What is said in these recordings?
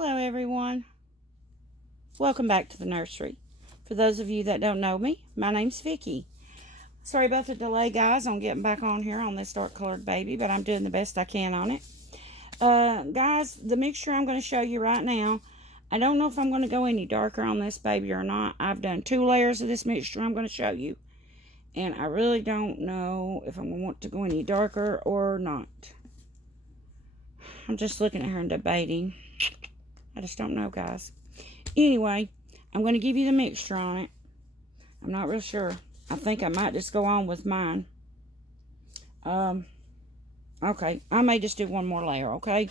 Hello everyone. Welcome back to the nursery. For those of you that don't know me, my name's Vicki. Sorry about the delay, guys, on getting back on here on this dark colored baby, but I'm doing the best I can on it. Guys, the mixture I'm going to show you right now, I don't know if I'm going to go any darker on this baby or not. I've done 2 layers of this mixture I'm going to show you, and I really don't know if I'm going to want to go any darker or not. I'm just looking at her and debating. I just don't know, guys. Anyway, I'm going to give you the mixture on it. I'm not real sure. I think I might just go on with mine. Okay, I may just do one more layer, okay?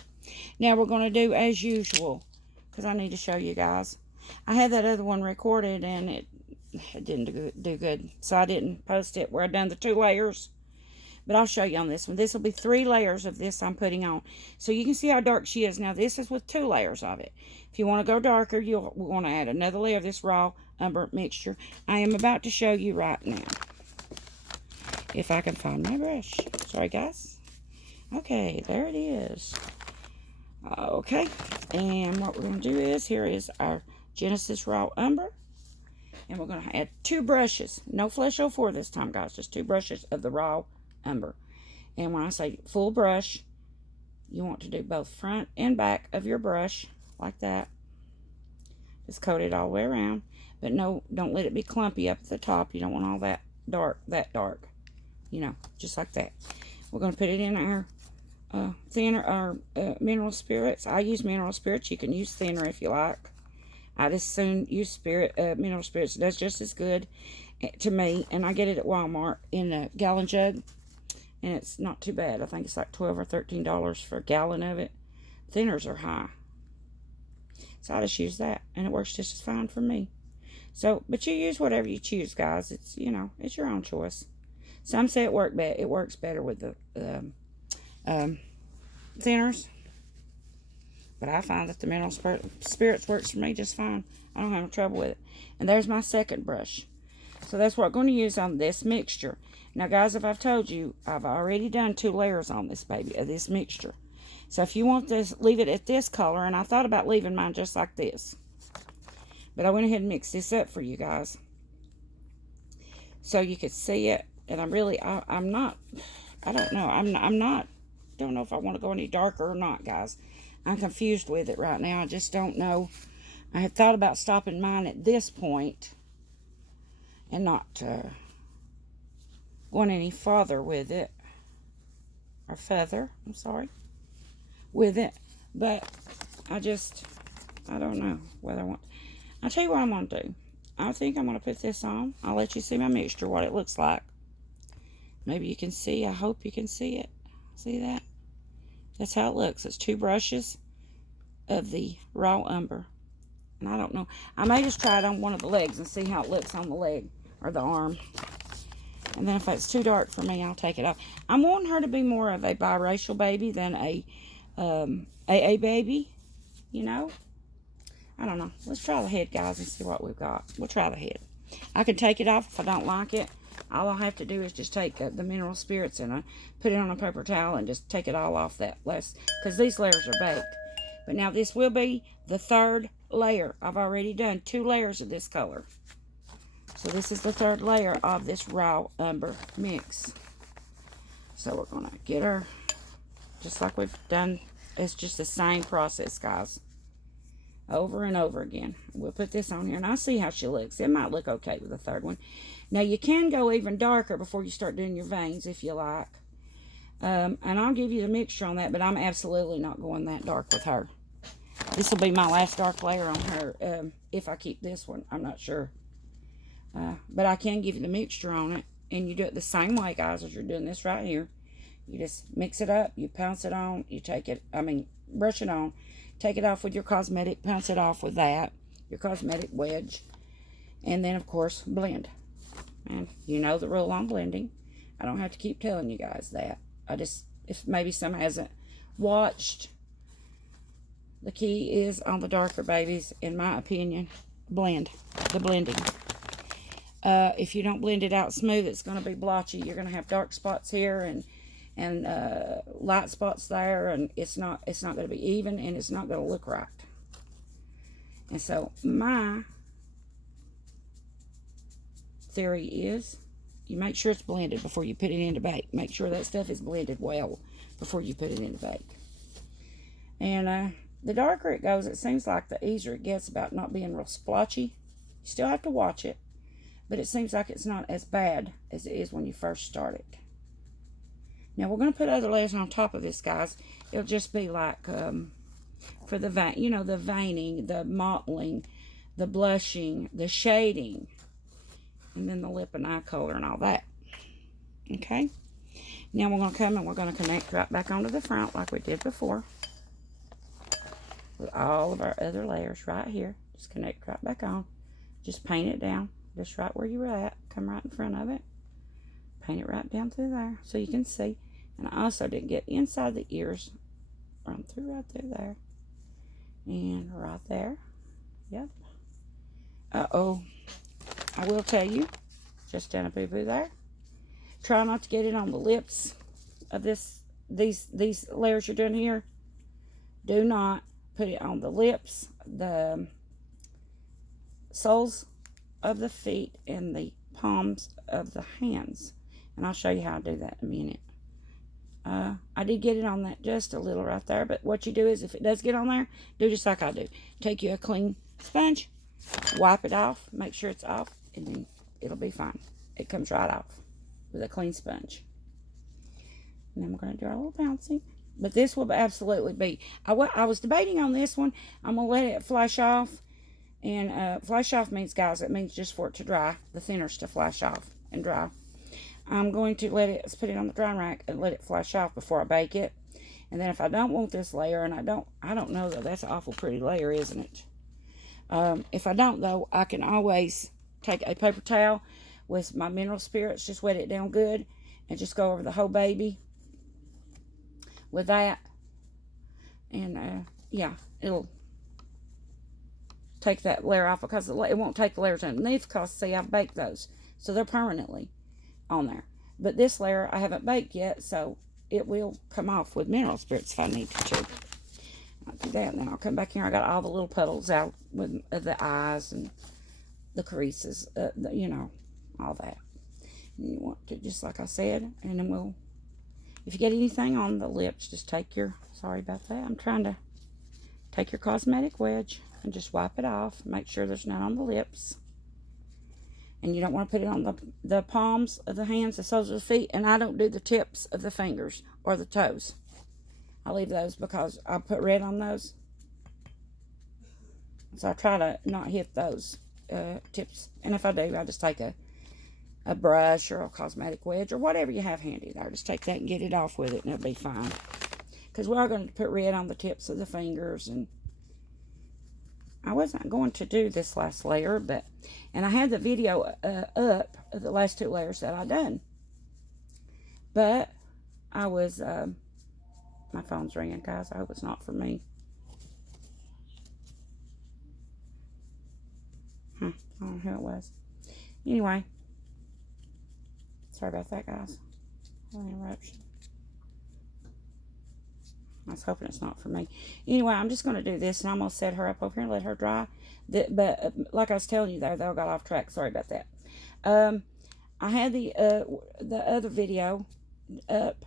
Now we're going to do as usual, because I need to show you guys. I had that other one recorded, and it didn't do good, so I didn't post it where I'd done the 2 layers. But I'll show you on this one. This will be 3 layers of this I'm putting on. So you can see how dark she is. Now, this is with 2 layers of it. If you want to go darker, you'll want to add another layer of this raw umber mixture. I am about to show you right now. If I can find my brush. Sorry, guys. Okay, there it is. Okay. And what we're going to do is, here is our Genesis Raw Umber. And we're going to add 2 brushes. No Flesh 04 this time, guys. Just 2 brushes of the raw umber. And when I say full brush, you want to do both front and back of your brush like that. Just coat it all the way around, but no, don't let it be clumpy up at the top. You don't want all that dark, you know, just like that. We're going to put it in our thinner, our mineral spirits. I use mineral spirits. You can use thinner if you like. I just soon use mineral spirits. It does just as good to me, and I get it at Walmart in a gallon jug. And it's not too bad. I think it's like $12 or $13 for a gallon of it. Thinners are high. So I just use that. And it works just as fine for me. So, but you use whatever you choose, guys. It's, you know, it's your own choice. Some say it works better with the thinners. But I find that the mineral spirits works for me just fine. I don't have no trouble with it. And there's my second brush. So that's what I'm going to use on this mixture. Now, guys, if I've told you, I've already done 2 layers on this baby, of this mixture. So if you want this, leave it at this color. And I thought about leaving mine just like this. But I went ahead and mixed this up for you guys. So you could see it. And I'm not, I don't know. Don't know if I want to go any darker or not, guys. I'm confused with it right now. I just don't know. I had thought about stopping mine at this point. And not going any farther with it. Or further, I'm sorry. With it. But I don't know whether I want. I'll tell you what I'm going to do. I think I'm going to put this on. I'll let you see my mixture, what it looks like. Maybe you can see. I hope you can see it. See that? That's how it looks. It's 2 brushes of the raw umber. And I don't know. I may just try it on one of the legs and see how it looks on the leg or the arm. And then if it's too dark for me, I'll take it off. I'm wanting her to be more of a biracial baby than a AA baby. You know? I don't know. Let's try the head, guys, and see what we've got. We'll try the head. I can take it off if I don't like it. All I'll have to do is just take the mineral spirits and put it on a paper towel and just take it all off that last. Because these layers are baked. But now this will be the 3rd layer. I've already done 2 layers of this color. So this is the 3rd layer of this raw umber mix. So we're going to get her just like we've done. It's just the same process, guys. Over and over again. We'll put this on here and I'll see how she looks. It might look okay with the 3rd one. Now you can go even darker before you start doing your veins if you like. And I'll give you the mixture on that, but I'm absolutely not going that dark with her. This will be my last dark layer on her if I keep this one. I'm not sure. But I can give you the mixture on it. And you do it the same way, guys, as you're doing this right here. You just mix it up. You pounce it on. You take it, brush it on. Take it off with your cosmetic. Pounce it off with that. Your cosmetic wedge. And then, of course, blend. And you know the rule on blending. I don't have to keep telling you guys that. If maybe some hasn't watched, the key is on the darker babies, in my opinion, blend. The blending. If you don't blend it out smooth, it's going to be blotchy. You're going to have dark spots here and light spots there, and it's not going to be even, and it's not going to look right. And so my theory is you make sure it's blended before you put it in to bake. Make sure that stuff is blended well before you put it in to bake. And the darker it goes, it seems like the easier it gets about not being real splotchy. You still have to watch it, but it seems like it's not as bad as it is when you first start it. Now we're going to put other layers on top of this, guys. It'll just be like for the vein, you know, the veining, the mottling, the blushing, the shading, and then the lip and eye color and all that. Okay. Now we're going to come and we're going to connect right back onto the front like we did before. With all of our other layers right here. Just connect right back on. Just paint it down. Just right where you were at. Come right in front of it. Paint it right down through there so you can see. And I also did get inside the ears. Run through right through there. And right there. Yep. Uh-oh. I will tell you. Just done a boo-boo there. Try not to get it on the lips of these layers you're doing here. Do not put it on the lips, the soles of the feet, and the palms of the hands. And I'll show you how to do that in a minute. I did get it on that just a little right there. But what you do is, if it does get on there, do just like I do. Take you a clean sponge, wipe it off, make sure it's off, and then it'll be fine. It comes right off with a clean sponge. And then we're going to do our little bouncing. But this will absolutely be. I was debating on this one. I'm going to let it flash off. And flash off means, guys, it means just for it to dry. The thinners to flash off and dry. I'm going to let's put it on the drying rack and let it flash off before I bake it. And then if I don't want this layer, and I don't know though, that's an awful pretty layer, isn't it? If I don't though, I can always take a paper towel with my mineral spirits, just wet it down good, and just go over the whole baby with that. And yeah, it'll take that layer off, because it won't take the layers underneath, because see, I've baked those, so they're permanently on there. But this layer I haven't baked yet, so it will come off with mineral spirits if I need to. I'll do that, and then I'll come back here. I got all the little puddles out with the eyes and the creases, you know, all that. And you want to, just like I said, and then we'll, if you get anything on the lips, just take your, sorry about that, I'm trying to take your cosmetic wedge and just wipe it off. Make sure there's none on the lips. And you don't want to put it on the palms of the hands, the soles of the feet. And I don't do the tips of the fingers or the toes. I leave those because I put red on those. So I try to not hit those tips. And if I do, I just take a brush or a cosmetic wedge or whatever you have handy there. Just take that and get it off with it, and it'll be fine. Because we are going to put red on the tips of the fingers. And I wasn't going to do this last layer, and I had the video up of the last two layers that I done. But I was, my phone's ringing, guys. I hope it's not for me. I don't know who it was. Anyway. Sorry about that, guys. Interruption. I was hoping it's not for me. Anyway, I'm just going to do this, and I'm going to set her up over here and let her dry. But like I was telling you there, though, I got off track. Sorry about that. I had the other video up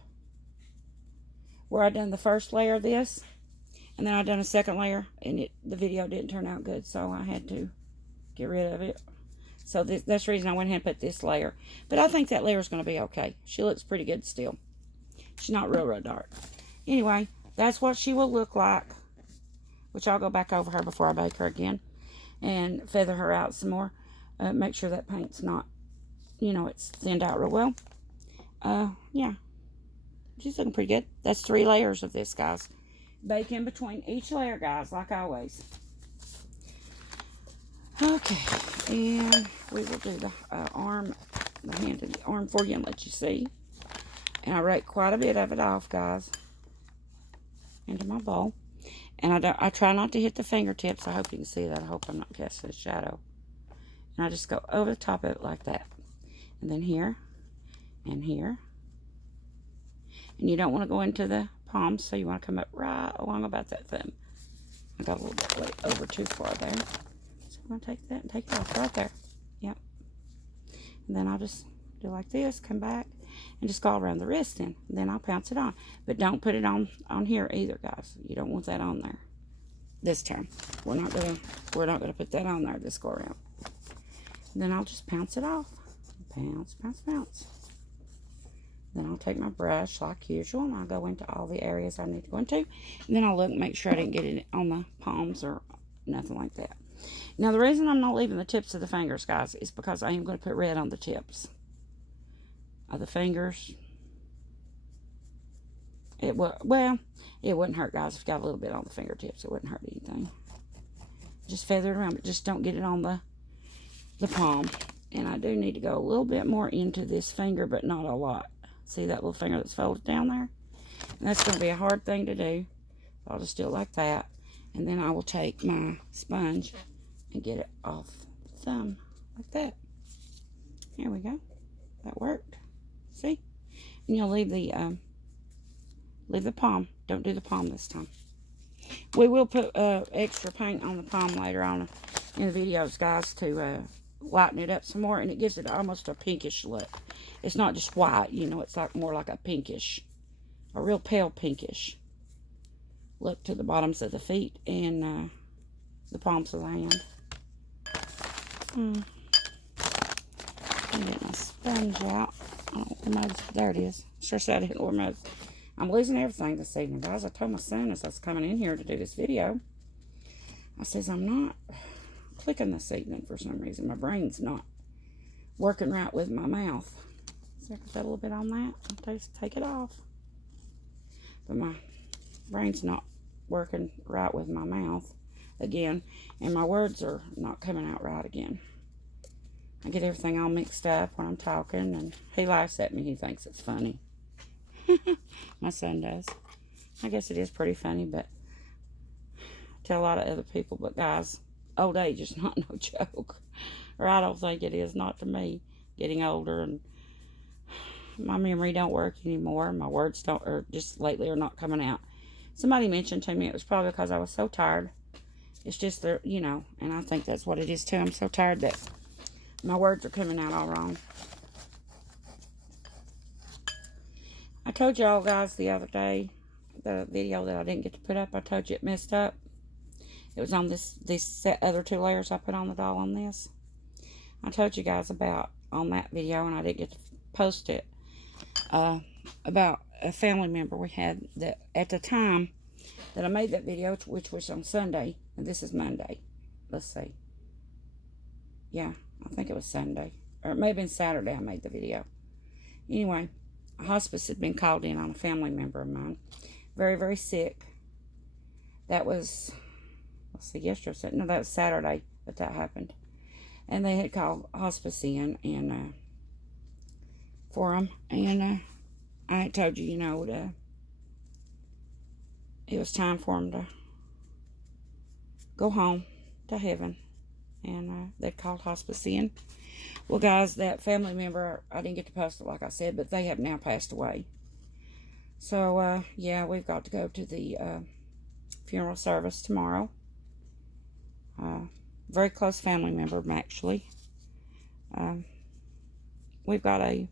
where I done the first layer of this, and then I done a second layer, and the video didn't turn out good, so I had to get rid of it. So that's the reason I went ahead and put this layer. But I think that layer is going to be okay. She looks pretty good still. She's not real dark. Anyway, that's what she will look like, which I'll go back over her before I bake her again and feather her out some more. Make sure that paint's not, you know, it's thinned out real well. Yeah, she's looking pretty good. That's 3 layers of this, guys. Bake in between each layer, guys, like always. Okay, and we will do the arm, the hand and the arm for you and let you see. And I rake quite a bit of it off, guys, into my bowl. And I try not to hit the fingertips. I hope you can see that. I hope I'm not casting a shadow. And I just go over the top of it like that. And then here and here. And you don't want to go into the palms, so you want to come up right along about that thumb. I got a little bit way over too far there. So I'm going to take that and take it off right there. Yep. And then I'll just do like this, come back, and just go around the wrist then. And then I'll pounce it on. But don't put it on here either, guys. You don't want that on there. This time. We're not gonna put that on there this go around. And then I'll just pounce it off. Pounce, pounce, pounce. Then I'll take my brush like usual and I'll go into all the areas I need to go into. And then I'll look and make sure I didn't get it on the palms or nothing like that. Now the reason I'm not leaving the tips of the fingers, guys, is because I am going to put red on the tips of the fingers. It wouldn't hurt, guys, if you got a little bit on the fingertips. It wouldn't hurt anything. Just feather it around, but just don't get it on the palm. And I do need to go a little bit more into this finger, but not a lot. See that little finger that's folded down there? And that's going to be a hard thing to do. I'll just do it like that. And then I will take my sponge and get it off the thumb like that. Here we go. That worked. See? And you'll leave the palm. Don't do the palm this time. We will put extra paint on the palm later on in the videos, guys, to lighten it up some more, and it gives it almost a pinkish look. It's not just white, you know, it's like more like a pinkish, a real pale pinkish look to the bottoms of the feet and the palms of the hand. I'm getting my sponge out. I don't know, there it is. Sure said I didn't remove. I'm losing everything this evening, guys. I told my son as I was coming in here to do this video, I says, I'm not clicking this evening for some reason. My brain's not working right with my mouth. So I can put a little bit on that. I'll just take it off. But my brain's not working right with my mouth again. And my words are not coming out right again. I get everything all mixed up when I'm talking. And he laughs at me. He thinks it's funny. My son does. I guess it is pretty funny, but to a lot of other people. But guys, old age is not no joke. Or I don't think it is, not to me. Getting older and my memory don't work anymore. My words don't, or just lately are not coming out. Somebody mentioned to me it was probably because I was so tired. It's just, you know, and I think that's what it is too. I'm so tired that my words are coming out all wrong. I told y'all guys the other day, the video that I didn't get to put up, I told you it messed up. It was on these other two layers I put on the doll on this. I told you guys about on that video, and I didn't get to post it, about a family member we had that at the time that I made that video, which was on Sunday, and this is Monday. Let's see. Yeah, I think it was Sunday. Or it may have been Saturday I made the video. Anyway, a hospice had been called in on a family member of mine. Very, very sick. That was, let's see, yesterday. No, that was Saturday that happened. And they had called hospice in and for him. And I had told you, you know, it was time for him to go home to heaven. And they called hospice in. Well, guys, that family member, I didn't get to post it like I said, but they have now passed away. So, yeah, we've got to go to the funeral service tomorrow. Very close family member, actually. We've got to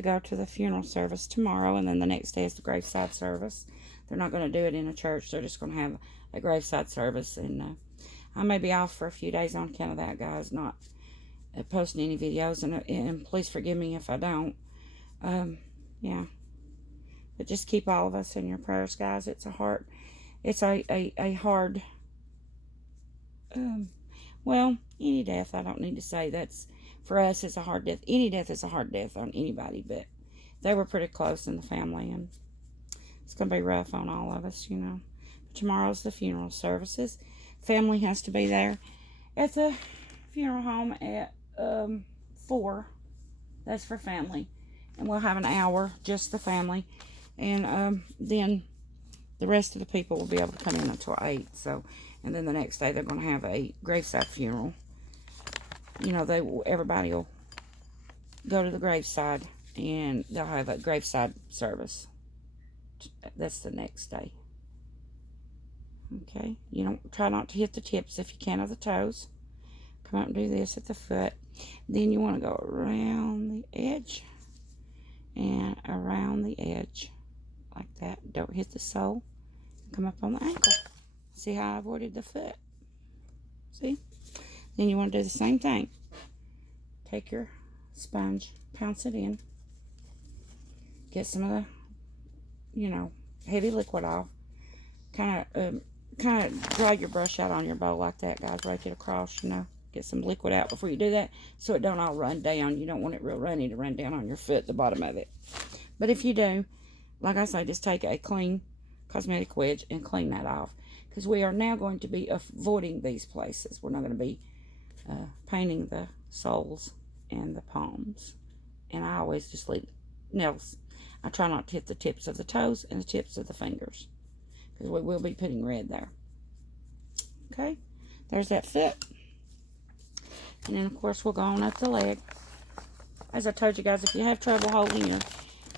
go to the funeral service tomorrow, and then the next day is the graveside service. They're not going to do it in a church. They're just going to have a graveside service, and I may be off for a few days on account of that, guys, not posting any videos, and please forgive me if I don't. Yeah. But just keep all of us in your prayers, guys. It's a hard, well, any death, I don't need to say that's, for us, it's a hard death. Any death is a hard death on anybody, but they were pretty close in the family, and it's going to be rough on all of us, you know. But tomorrow's the funeral services. Family has to be there at the funeral home at 4. That's for family. And we'll have an hour, just the family. And then the rest of the people will be able to come in until 8. So, and then the next day they're going to have a graveside funeral. You know, everybody will go to the graveside and they'll have a graveside service. That's the next day. Okay, you don't try not to hit the tips if you can of the toes. Come out and do this at the foot. Then you want to go around the edge and around the edge like that. Don't hit the sole. Come up on the ankle. See how I avoided the foot? See? Then you want to do the same thing. Take your sponge, pounce it in. Get some of the, you know, heavy liquid off. Kind of drag your brush out on your bowl like that, guys. Rake it across, you know. Get some liquid out before you do that so it don't all run down. You don't want it real runny to run down on your foot, the bottom of it. But if you do, like I say, just take a clean cosmetic wedge and clean that off. Because we are now going to be avoiding these places. We're not going to be painting the soles and the palms. And I always just leave nails. I try not to hit the tips of the toes and the tips of the fingers. Because we will be putting red there. Okay, there's that foot. And then, of course, we'll go on up the leg. As I told you guys, if you have trouble holding your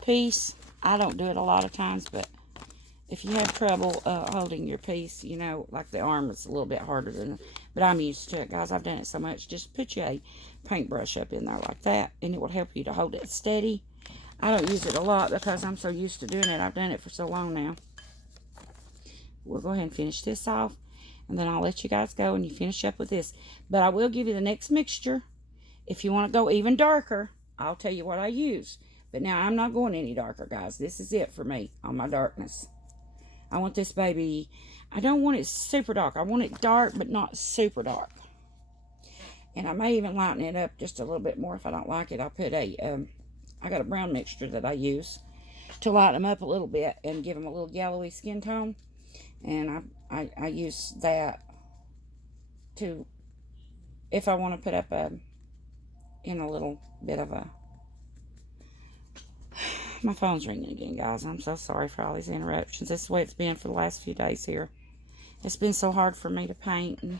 piece, I don't do it a lot of times, but if you have trouble holding your piece, you know, like the arm is a little bit harder than, but I'm used to it, guys. I've done it so much. Just put you a paintbrush up in there like that, and it will help you to hold it steady. I don't use it a lot because I'm so used to doing it. I've done it for so long now. We'll go ahead and finish this off, and then I'll let you guys go and you finish up with this. But I will give you the next mixture. If you want to go even darker, I'll tell you what I use. But now I'm not going any darker, guys. This is it for me on my darkness. I want this baby, I don't want it super dark. I want it dark, but not super dark. And I may even lighten it up just a little bit more if I don't like it. I'll put I got a brown mixture that I use to lighten them up a little bit and give them a little yellowy skin tone. And I use that to, if I want to put up in a little bit of a, my phone's ringing again, guys. I'm so sorry for all these interruptions. This is the way it's been for the last few days here. It's been so hard for me to paint and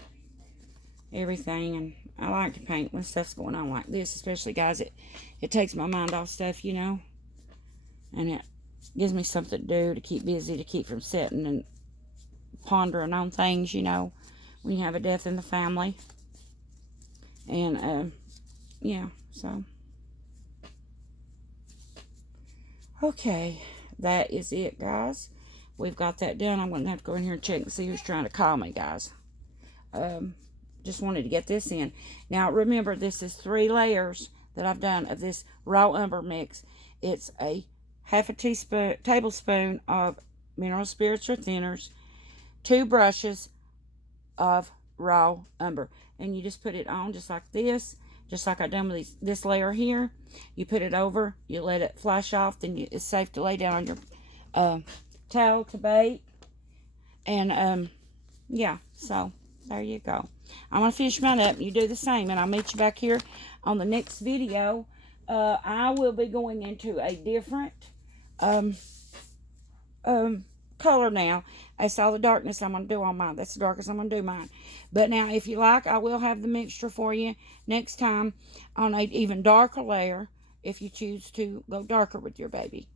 everything, and I like to paint when stuff's going on like this, especially, guys. It takes my mind off stuff, you know, and it gives me something to do, to keep busy, to keep from sitting and pondering on things, you know, when you have a death in the family. And yeah, so okay, that is it, guys. We've got that done. I'm going to have to go in here and check and see who's trying to call me, guys. Just wanted to get this in. Now, remember, this is 3 layers that I've done of this raw umber mix. It's a half a tablespoon of mineral spirits or thinners, 2 brushes of raw umber. And you just put it on just like this, just like I've done with this layer here. You put it over, you let it flash off, then it's safe to lay down on your towel to bake. And yeah, so there you go. I'm going to finish mine up. You do the same, and I'll meet you back here on the next video. I will be going into a different color now. That's all the darkness I'm going to do on mine. That's the darkest I'm going to do mine. But now, if you like, I will have the mixture for you next time on an even darker layer if you choose to go darker with your baby.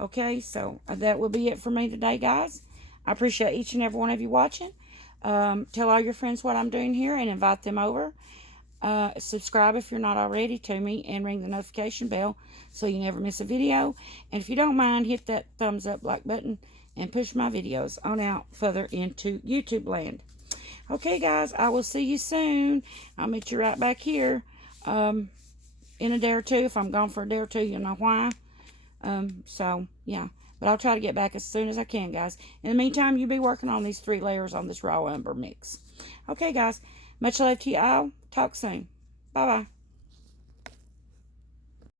Okay, so that will be it for me today, guys. I appreciate each and every one of you watching. Tell all your friends what I'm doing here and invite them over. Subscribe if you're not already to me, and ring the notification bell so you never miss a video. And if you don't mind, hit that thumbs up like button and push my videos on out further into YouTube land. Okay, guys, I will see you soon. I'll meet you right back here in a day or two. If I'm gone for a day or two, you'll know why. So, yeah. But I'll try to get back as soon as I can, guys. In the meantime, you be working on these 3 layers on this raw umber mix. Okay, guys. Much love to you all. Talk soon. Bye-bye.